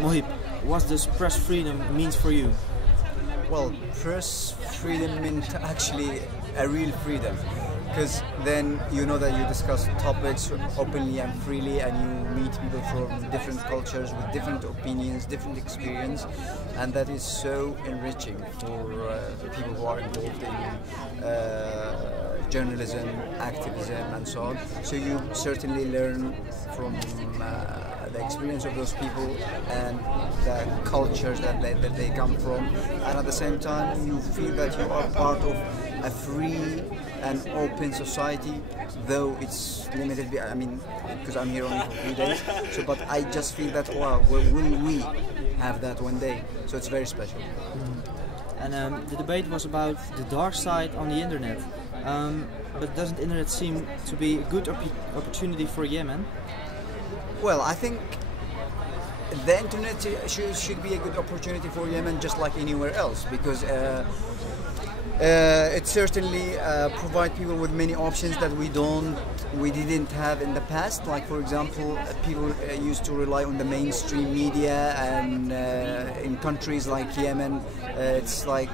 Mohib, what does press freedom means for you? Well, press freedom meant actually a real freedom, because then you know that you discuss topics openly and freely, and you meet people from different cultures with different opinions, different experience, and that is so enriching for people who are involved in journalism, activism, and so on. So you certainly learn from the experience of those people and the cultures that they come from, and at the same time you feel that you are part of a free and open society, though it's limited. I mean, because I'm here only for 3 days. So, but I just feel that wow, will we have that one day? So it's very special. And the debate was about the dark side on the internet. But doesn't internet seem to be a good opportunity for Yemen? Well, I think the internet should be a good opportunity for Yemen, just like anywhere else, because it certainly provides people with many options that we didn't have in the past. Like, for example, people used to rely on the mainstream media, and in countries like Yemen, it's like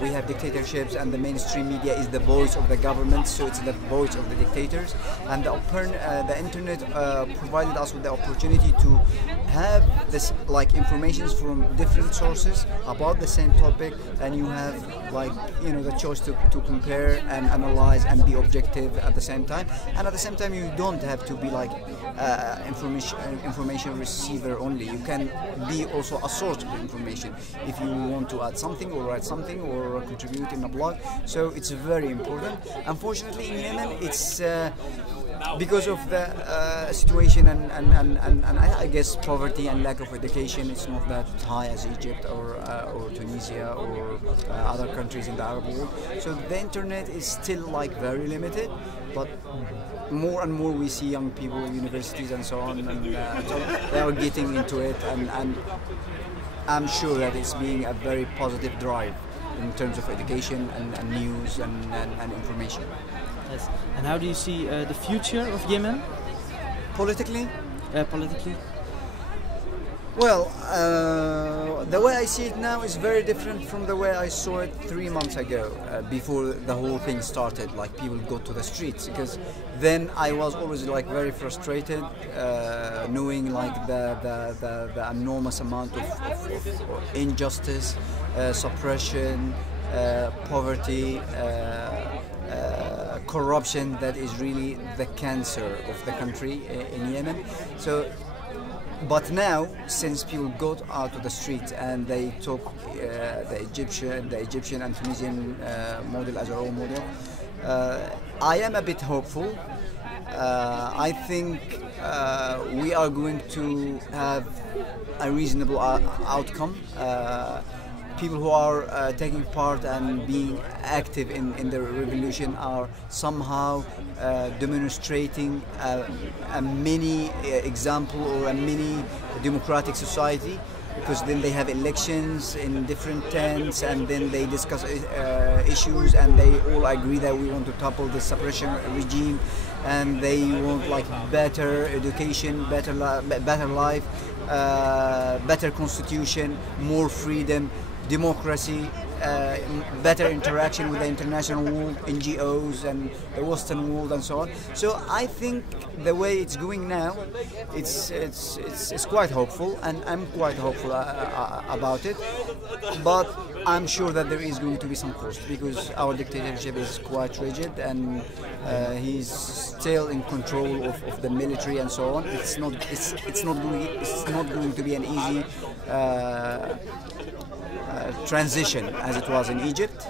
we have dictatorships, and the mainstream media is the voice of the government, so it's the voice of the dictators. And the internet provided us with the opportunity to have this like informations from different sources about the same topic, and you have like the choice to compare and analyze and be objective at the same time. And at the same time, you don't have to be like information receiver only. You can be also a source of information if you want to add something or write something or contribute in a blog. So it's very important. Unfortunately, in Yemen, it's because of the situation and I guess poverty and lack of education, it's not that high as Egypt or Tunisia or other countries in the Arab world. So the internet is still like very limited, but more and more we see young people in universities and so on, and so they are getting into it, and I'm sure that it's being a very positive drive in terms of education and news and information. Yes. And how do you see the future of Yemen? Politically? Politically? Well, the way I see it now is very different from the way I saw it 3 months ago, before the whole thing started, like people go to the streets, because then I was always like very frustrated, knowing like the enormous amount of injustice, suppression, poverty, corruption that is really the cancer of the country in Yemen. So, but now, since people got out of the streets and they took the Egyptian and Tunisian model as a role model, I am a bit hopeful. I think we are going to have a reasonable outcome. People who are taking part and being active in the revolution are somehow demonstrating a mini example or a mini democratic society, because then they have elections in different tents, and then they discuss issues, and they all agree that we want to topple the suppression regime, and they want like better education, better life, better constitution, more freedom, democracy, better interaction with the international world, NGOs and the Western world and so on. So I think the way it's going now, it's quite hopeful, and I'm quite hopeful about it. But I'm sure that there is going to be some cost, because our dictatorship is quite rigid, and he's still in control of the military and so on. It's not going to be an easy transition as it was in Egypt.